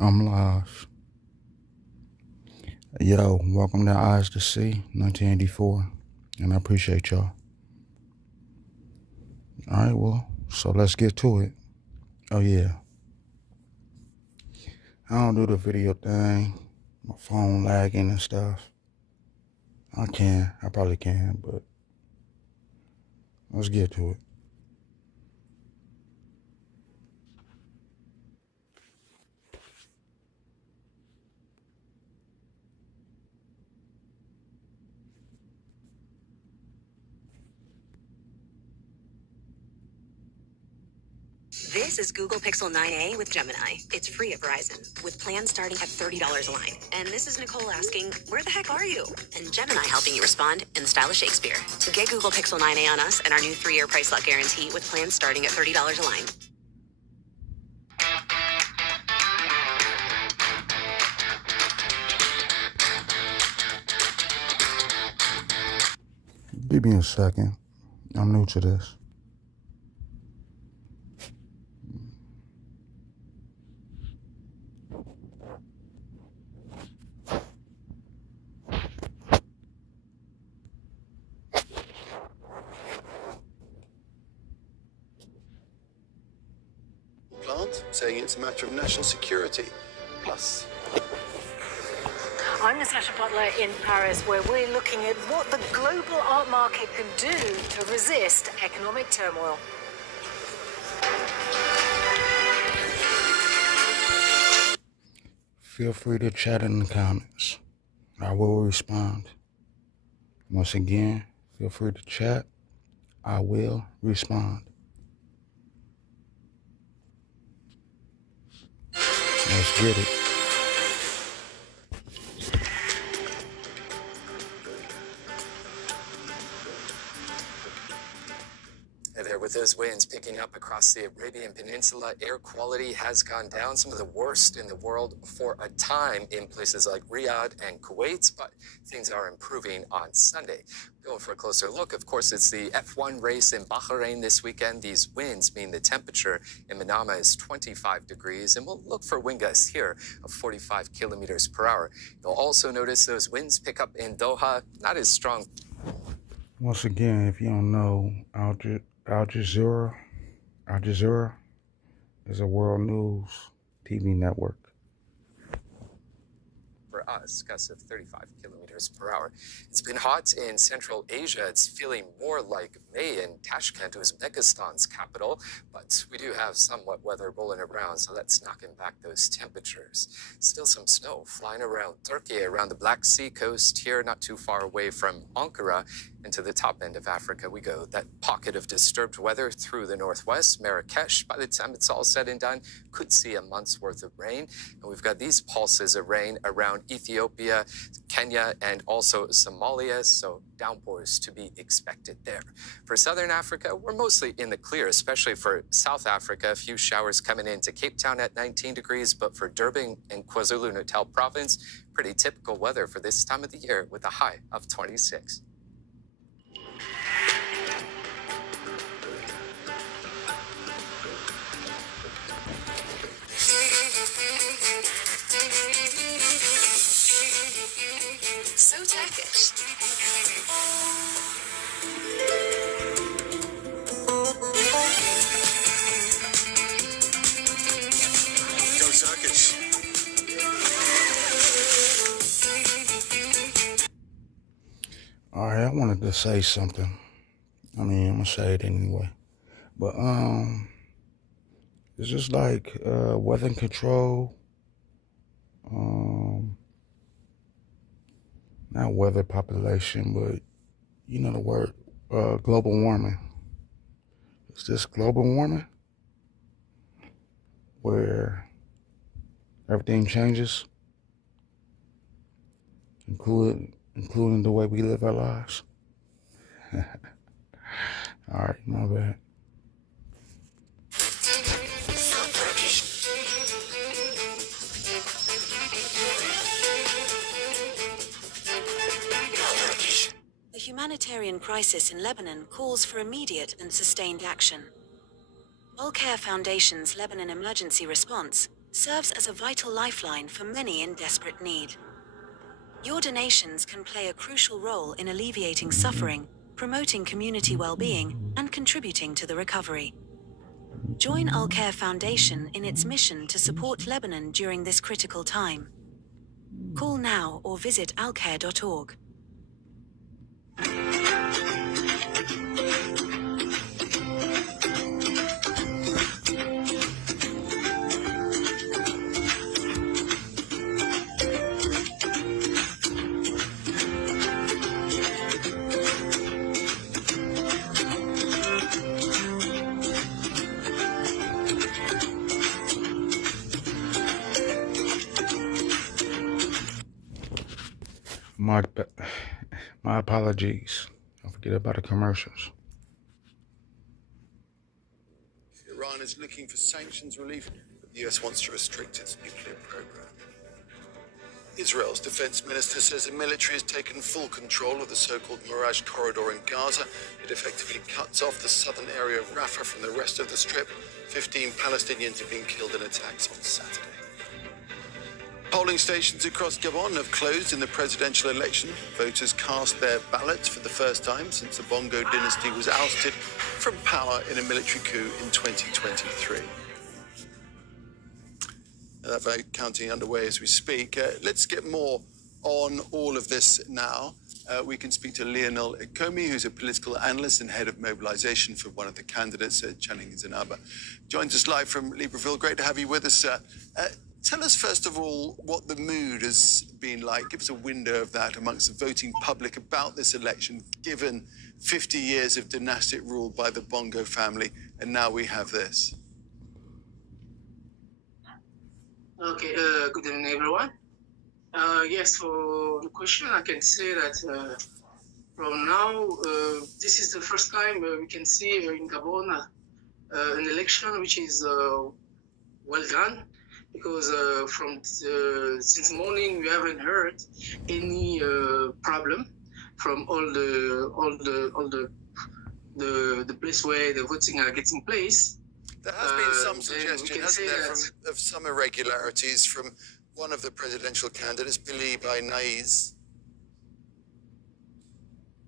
I'm live. Yo, welcome to Eyes to See, 1984. And I appreciate y'all. Alright, well, so let's get to it. Oh, yeah. I don't do the video thing, my phone lagging and stuff. I probably can, but let's get to it. This is Google Pixel 9a with Gemini. It's free at Verizon, with plans starting at $30 a line. And this is Nicole asking, where the heck are you? And Gemini helping you respond in the style of Shakespeare. Get Google Pixel 9a on us and our new 3-year price lock guarantee with plans starting at $30 a line. Give me a second. I'm new to this. Plant saying it's a matter of national security. Plus, I'm Natasha Butler in Paris, where we're looking at what the global art market can do to resist economic turmoil. Feel free to chat in the comments. I will respond. Once again, feel free to chat. I will respond. Let's get it. Hey there, with those winds picking up across the Arabian Peninsula, air quality has gone down, some of the worst in the world for a time in places like Riyadh and Kuwait, but things are improving on Sunday. Going for a closer look, of course, it's the F1 race in Bahrain this weekend. These winds mean the temperature in Manama is 25 degrees, and we'll look for wind gusts here of 45 kilometers per hour. You'll also notice those winds pick up in Doha, not as strong. Once again, if you don't know, Al Jazeera is a world news TV network. For us, gusts of 35 kilometers per hour. It's been hot in Central Asia. It's feeling more like May in Tashkent, Uzbekistan's capital, but we do have somewhat weather rolling around, so that's knocking back those temperatures. Still some snow flying around Turkey, around the Black Sea coast here, not too far away from Ankara. And to the top end of Africa we go. That pocket of disturbed weather through the northwest, Marrakesh, by the time it's all said and done, could see a month's worth of rain. And we've got these pulses of rain around Ethiopia, Kenya, and also Somalia, so downpours to be expected there. For southern Africa, we're mostly in the clear, especially for South Africa. A few showers coming into Cape Town at 19 degrees, but for Durban and KwaZulu-Natal province, pretty typical weather for this time of the year with a high of 26. So tackish. go Turkish. All right, I wanted to say something. I mean, I'm gonna say it anyway. But it's just like weather control. Not weather population, but you know the word global warming. Is this global warming where everything changes, including the way we live our lives? All right, my bad. The humanitarian crisis in Lebanon calls for immediate and sustained action. All Care Foundation's Lebanon Emergency Response serves as a vital lifeline for many in desperate need. Your donations can play a crucial role in alleviating suffering, promoting community well-being, and contributing to the recovery. Join Al Khair Foundation in its mission to support Lebanon during this critical time. Call now or visit alkhair.org. My apologies. Don't forget about the commercials. Iran is looking for sanctions relief, but the US wants to restrict its nuclear program. Israel's defense minister says the military has taken full control of the so-called Mirage corridor in Gaza. It effectively cuts off the southern area of Rafah from the rest of the strip. 15 Palestinians have been killed in attacks on Saturday. Polling stations across Gabon have closed in the presidential election. Voters cast their ballots for the first time since the Bongo dynasty was ousted from power in a military coup in 2023. That vote counting underway as we speak. Let's get more on all of this now. We can speak to Lionel Ikomi, who's a political analyst and head of mobilization for one of the candidates, Channing Zinaba. Joins us live from Libreville. Great to have you with us, sir. Tell us, first of all, what the mood has been like. Give us a window of that amongst the voting public about this election, given 50 years of dynastic rule by the Bongo family, and now we have this. Okay, good evening, everyone. Yes, for the question, I can say that from now, this is the first time we can see in Gabon an election which is well done, because since morning we haven't heard any problem from all the place where the voting are getting place. There has been some suggestion, hasn't there, of some irregularities from one of the presidential candidates, Billy by Naiz.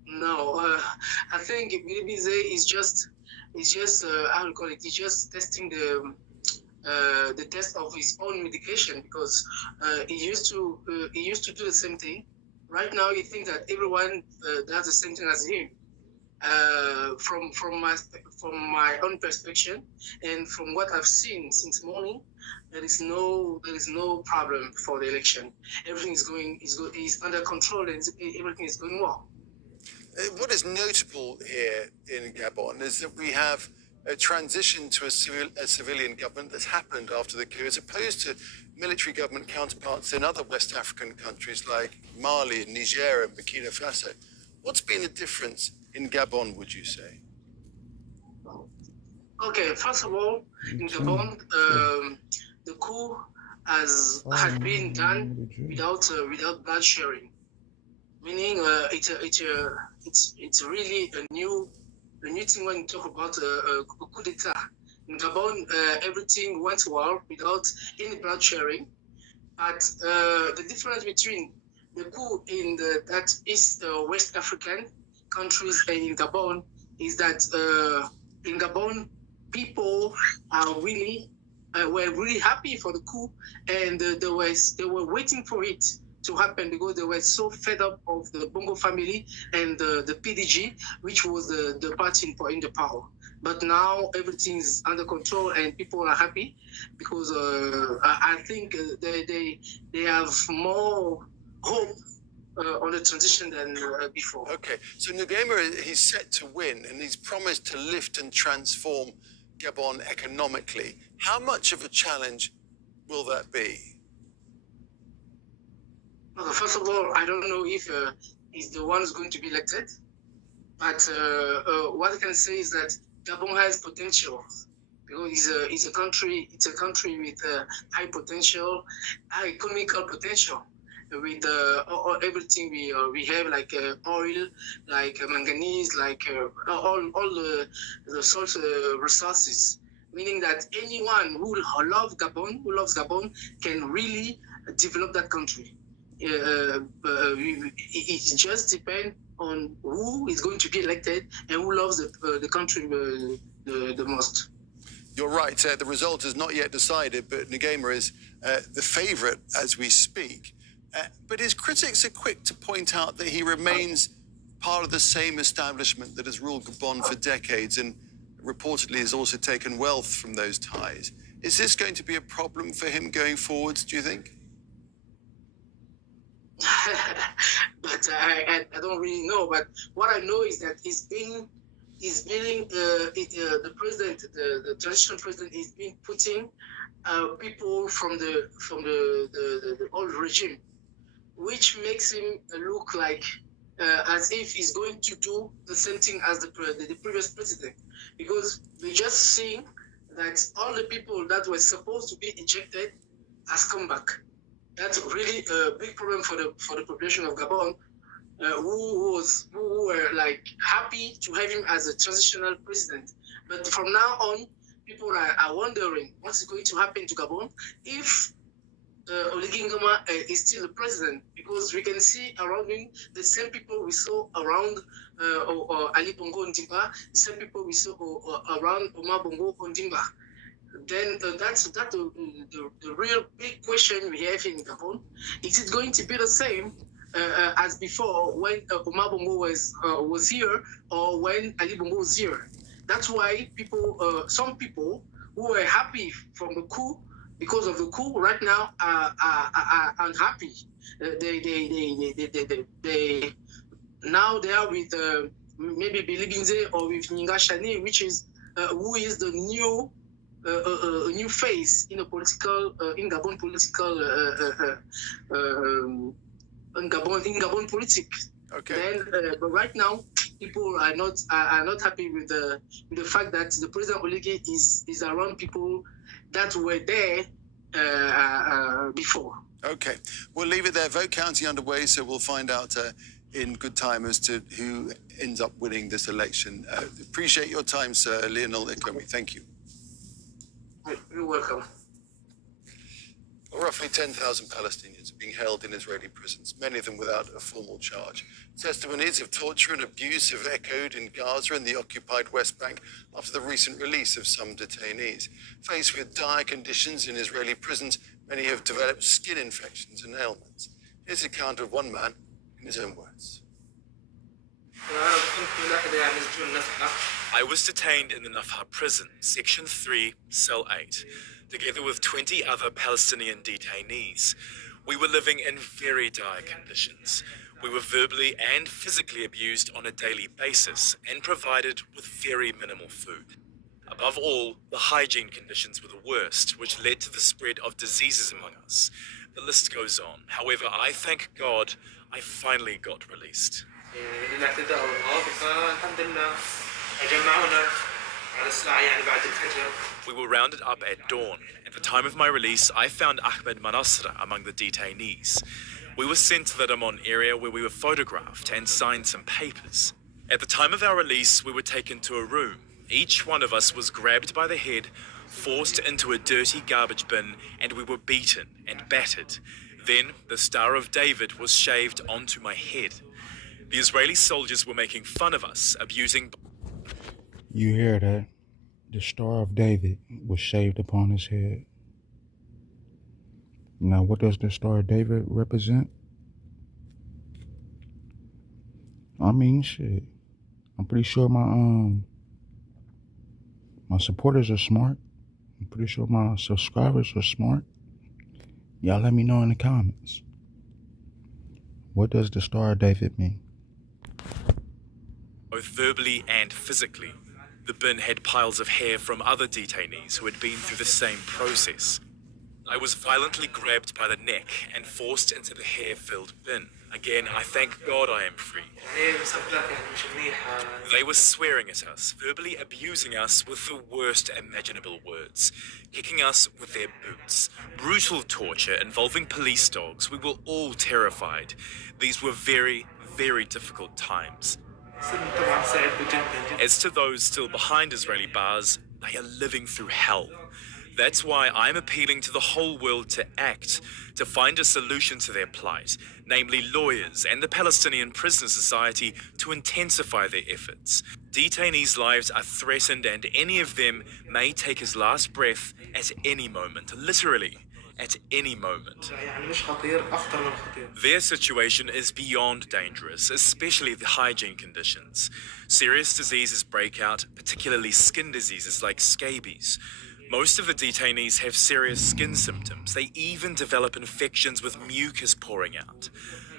No, I think Billy is just how you call it? He's just testing the test of his own medication, because he used to do the same thing. Right now, he thinks that everyone does the same thing as him. From my own perspective, and from what I've seen since morning, there is no problem for the election. Everything is under control, and everything is going well. What is notable here in Gabon is that we have a transition to a civilian government that's happened after the coup, as opposed to military government counterparts in other West African countries like Mali and Niger and Burkina Faso. What's been the difference in Gabon, would you say? Okay, first of all, in Gabon, the coup has been done without blood sharing, meaning it's really a new thing when you talk about a coup d'etat. In Gabon, everything went well without any blood sharing, but the difference between the coup in that East West African countries and in Gabon is that in Gabon, people are were really happy for the coup, and they were waiting for it to happen, because they were so fed up of the Bongo family and the PDG, which was the party in the power. But now everything is under control and people are happy, because I think they have more hope on the transition than before. Okay, so Nguema, he's set to win, and he's promised to lift and transform Gabon economically. How much of a challenge will that be? Well, first of all, I don't know if he's the one who's going to be elected, but what I can say is that Gabon has potential, because it's a country with high potential, high economical potential, with everything we have, like oil, like manganese, like all the salt resources. meaning that anyone who loves Gabon, can really develop that country. It just depends on who is going to be elected and who loves the country the most. You're right. The result is not yet decided, but Nguema is the favourite as we speak. But his critics are quick to point out that he remains part of the same establishment that has ruled Gabon for decades and reportedly has also taken wealth from those ties. Is this going to be a problem for him going forwards, do you think? But I don't really know. But what I know is that the president, the transitional president, is being putting people from the old regime, which makes him look like as if he's going to do the same thing as the previous president, because we just seeing that all the people that were supposed to be ejected has come back. That's really a big problem for the population of Gabon, who were like happy to have him as a transitional president. But from now on, people are wondering what's going to happen to Gabon if Oligui Nguema is still the president, because we can see around him the same people we saw around Ali Bongo Ondimba, the same people we saw around Omar Bongo Ondimba. Then that's the real big question we have in Gabon. Is it going to be the same as before when Omar Bongo was here, or when Ali Bongo was here? That's why some people who were happy from the coup, because of the coup, right now are unhappy. Now they are with maybe Billy Binze or with Ninga Shani, which is who is the new face in the political in Gabon political in Gabon politics. Okay. Then, but right now, people are not happy with the fact that the president Oligui is around people that were there before. Okay, we'll leave it there. Vote counting underway, so we'll find out in good time as to who ends up winning this election. Appreciate your time, Sir Lionel Ikomi. Thank you. You're welcome. Roughly 10,000 Palestinians are being held in Israeli prisons, many of them without a formal charge. Testimonies of torture and abuse have echoed in Gaza and the occupied West Bank after the recent release of some detainees. Faced with dire conditions in Israeli prisons, many have developed skin infections and ailments. Here's the account of one man in his own words. I was detained in the Nafha prison, Section 3, Cell 8, together with 20 other Palestinian detainees. We were living in very dire conditions. We were verbally and physically abused on a daily basis and provided with very minimal food. Above all, the hygiene conditions were the worst, which led to the spread of diseases among us. The list goes on. However, I thank God I finally got released. We were rounded up at dawn. At the time of my release, I found Ahmed Manasra among the detainees. We were sent to the Damon area where we were photographed and signed some papers. At the time of our release, we were taken to a room. Each one of us was grabbed by the head, forced into a dirty garbage bin, and we were beaten and battered. Then the Star of David was shaved onto my head. The Israeli soldiers were making fun of us, abusing... You hear that? The Star of David was shaved upon his head. Now, what does the Star of David represent? I mean, shit. I'm pretty sure my supporters are smart. I'm pretty sure my subscribers are smart. Y'all let me know in the comments. What does the Star of David mean? Both verbally and physically. The bin had piles of hair from other detainees who had been through the same process. I was violently grabbed by the neck and forced into the hair-filled bin. Again, I thank God I am free. They were swearing at us, verbally abusing us with the worst imaginable words, kicking us with their boots. Brutal torture involving police dogs. We were all terrified. These were very, very difficult times. As to those still behind Israeli bars, They are living through hell. That's why I'm appealing to the whole world to act, to find a solution to their plight, namely lawyers and the Palestinian Prisoner Society, to intensify their efforts. Detainees' lives are threatened, and any of them may take his last breath at any moment, literally at any moment. Their situation is beyond dangerous, especially the hygiene conditions. Serious diseases break out, particularly skin diseases like scabies. Most of the detainees have serious skin symptoms. They even develop infections with mucus pouring out.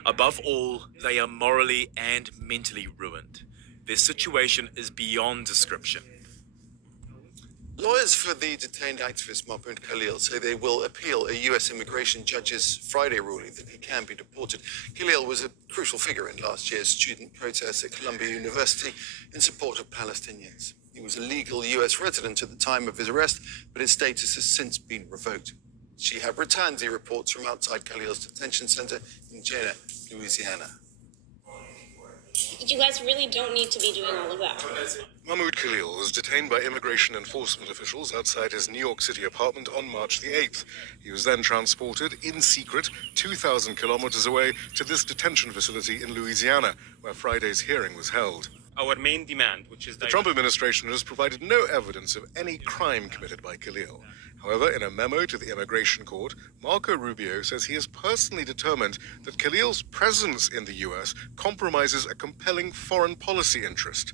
Above all, they are morally and mentally ruined. Their situation is beyond description. Lawyers for the detained activist Mahmoud Khalil say they will appeal a U.S. immigration judge's Friday ruling that he can be deported. Khalil was a crucial figure in last year's student protests at Columbia University in support of Palestinians. He was a legal U.S. resident at the time of his arrest, but his status has since been revoked. Shihab Ratandi reports from outside Khalil's detention center in Jena, Louisiana. You guys really don't need to be doing all of that. Mahmoud Khalil was detained by immigration enforcement officials outside his New York City apartment on March the 8th. He was then transported in secret 2,000 kilometers away to this detention facility in Louisiana, where Friday's hearing was held. Our main demand, which is The Trump administration has provided no evidence of any crime committed by Khalil. However, in a memo to the immigration court, Marco Rubio says he is personally determined that Khalil's presence in the U.S. compromises a compelling foreign policy interest.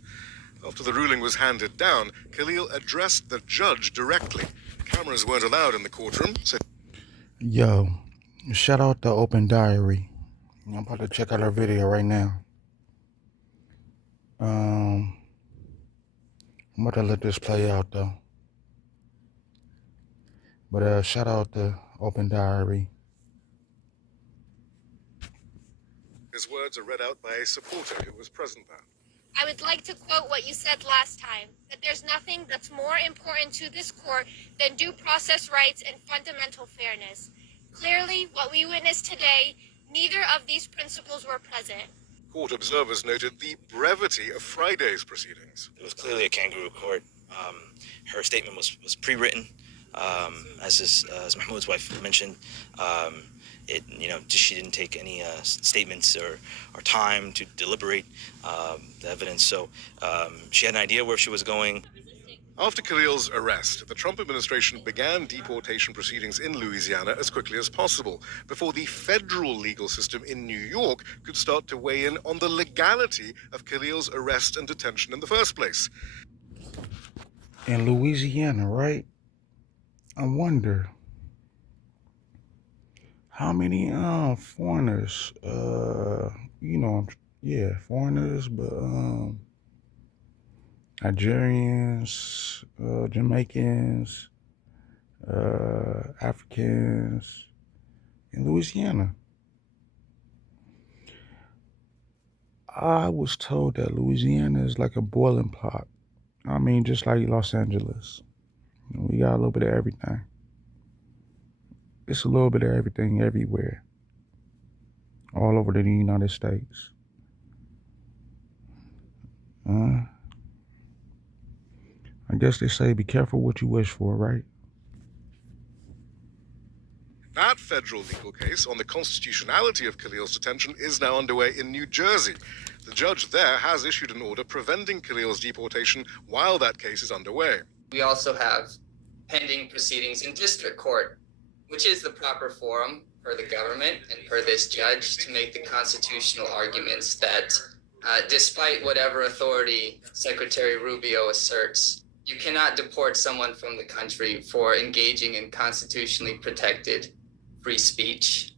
After the ruling was handed down, Khalil addressed the judge directly. Cameras weren't allowed in the courtroom, so... Yo, shout out to Open Diary. I'm about to check out her video right now. I'm about to let this play out though. But shout out to Open Diary. His words are read out by a supporter who was present there. I would like to quote what you said last time, that there's nothing that's more important to this court than due process rights and fundamental fairness. Clearly, what we witnessed today, neither of these principles were present. Court observers noted the brevity of Friday's proceedings. It was clearly a kangaroo court. Her statement was pre-written, as Mahmoud's wife mentioned. She didn't take any statements or time to deliberate the evidence. So she had an idea where she was going. After Khalil's arrest, the Trump administration began deportation proceedings in Louisiana as quickly as possible, before the federal legal system in New York could start to weigh in on the legality of Khalil's arrest and detention in the first place. In Louisiana, right? I wonder how many foreigners, foreigners, but Nigerians, Jamaicans, Africans in Louisiana. I was told that Louisiana is like a boiling pot. I mean, just like Los Angeles. We got a little bit of everything. It's a little bit of everything everywhere. All over the United States. I guess they say be careful what you wish for, right? That federal legal case on the constitutionality of Khalil's detention is now underway in New Jersey. The judge there has issued an order preventing Khalil's deportation while that case is underway. We also have pending proceedings in district court, which is the proper forum for the government and for this judge to make the constitutional arguments that despite whatever authority Secretary Rubio asserts, you cannot deport someone from the country for engaging in constitutionally protected free speech.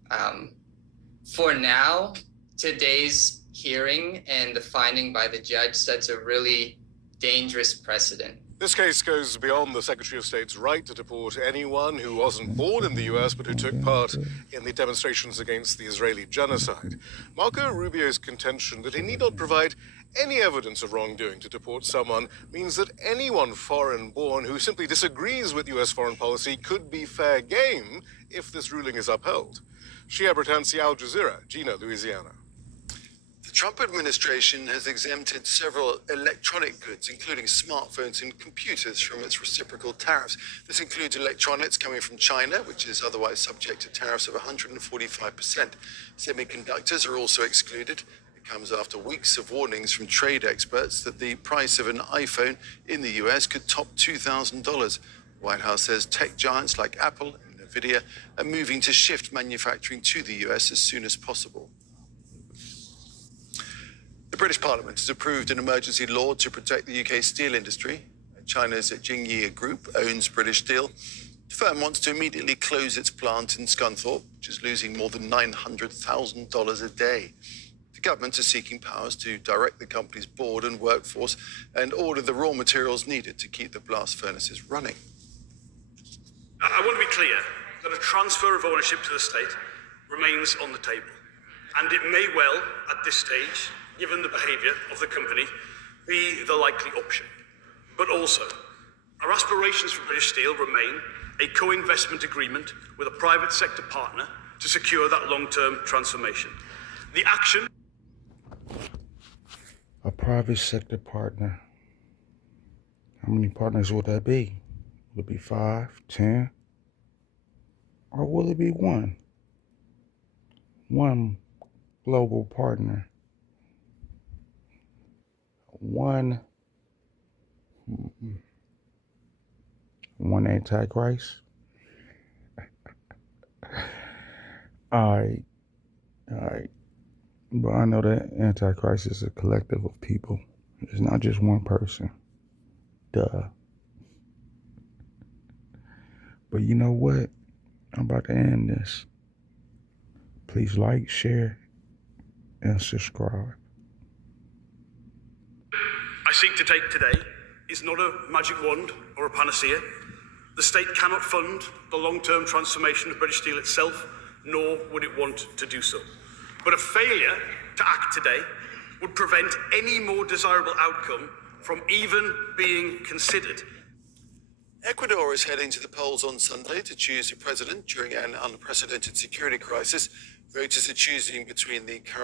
For now, today's hearing and the finding by the judge sets a really dangerous precedent. This case goes beyond the Secretary of State's right to deport anyone who wasn't born in the U.S. but who took part in the demonstrations against the Israeli genocide. Marco Rubio's contention that he need not provide any evidence of wrongdoing to deport someone means that anyone foreign-born who simply disagrees with U.S. foreign policy could be fair game if this ruling is upheld. Shihab Ratandi, Al Jazeera, Jena, Louisiana. The Trump administration has exempted several electronic goods, including smartphones and computers, from its reciprocal tariffs. This includes electronics coming from China, which is otherwise subject to tariffs of 145%. Semiconductors are also excluded. It comes after weeks of warnings from trade experts that the price of an iPhone in the US could top $2,000. The White House says tech giants like Apple and Nvidia are moving to shift manufacturing to the US as soon as possible. The British Parliament has approved an emergency law to protect the UK steel industry. China's Jingye Group owns British Steel. The firm wants to immediately close its plant in Scunthorpe, which is losing more than $900,000 a day. The government is seeking powers to direct the company's board and workforce and order the raw materials needed to keep the blast furnaces running. I want to be clear that a transfer of ownership to the state remains on the table. And it may well, at this stage, given the behaviour of the company, be the likely option. But also, our aspirations for British Steel remain a co-investment agreement with a private sector partner to secure that long-term transformation. The action... A private sector partner. How many partners would that be? Will it be 5, 10? Or will it be one? One global partner. One Antichrist. All right. But I know that Antichrist is a collective of people. It's not just one person. Duh. But you know what? I'm about to end this. Please like, share, and subscribe. I seek to take today is not a magic wand or a panacea. The state cannot fund the long-term transformation of British Steel itself, nor would it want to do so. But a failure to act today would prevent any more desirable outcome from even being considered. Ecuador is heading to the polls on Sunday to choose a president during an unprecedented security crisis. Voters are choosing between the current